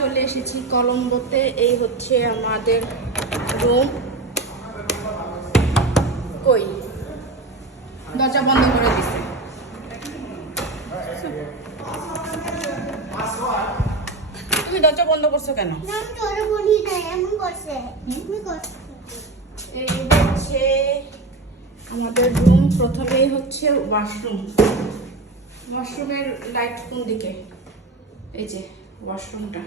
চলে এসেছি কলম্বোতে। এই হচ্ছে আমাদের রুম। কই দরজা বন্ধ করে দিছে। তুমি দরজা বন্ধ করছো কেন? এই হচ্ছে আমাদের রুম। প্রথমেই হচ্ছে ওয়াশরুম। ওয়াশরুমের লাইট কোন দিকে? এই যে ওয়াশরুমটা,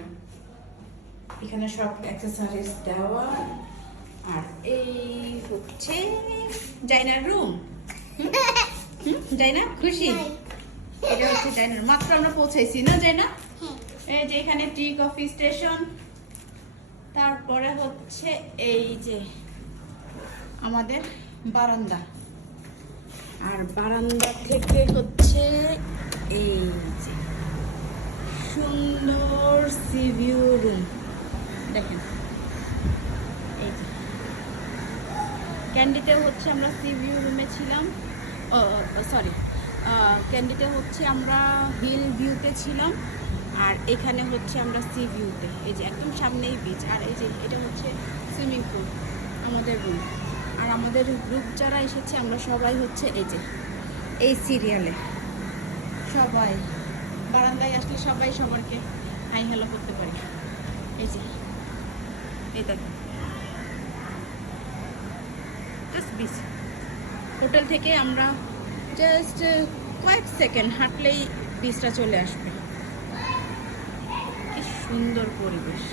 এখানে সব অ্যাক্সেসরিজ দেওয়া। আর এই হচ্ছে জাইনার রুম। জাইনা খুশি? এটা হচ্ছে জাইনার। মাত্র আমরা পৌঁছাইছি না জাইনা? এই যে এখানে টি কফি স্টেশন। তারপরে হচ্ছে এই যে আমাদের বারান্দা, আর বারান্দা থেকে হচ্ছে এই যে সুন্দর সি ভিউ রুম। দেখেন এই যে ক্যান্ডিতে হচ্ছে আমরা সি ভিউ রুমে ছিলাম। সরি, ক্যান্ডিতে হচ্ছে আমরা হিল ভিউতে ছিলাম, আর এখানে হচ্ছে আমরা সি ভিউতে। এই যে একদম সামনেই বিচ, আর এই যে এটা হচ্ছে সুইমিং পুল, আমাদের রুম। আর আমাদের গ্রুপ যারা এসেছে আমরা সবাই হচ্ছে এই যে এই সিরিয়ালে সবাই বারান্দায় আসলে সবাই সবারকে হাই হ্যালো করতে পারি। এই যে এই দেখেন জাস্ট বিচ। হোটেল থেকে আমরা জাস্ট কয়েক সেকেন্ড হাঁটলেই বিচটা চলে আসবে। কি সুন্দর পরিবেশ।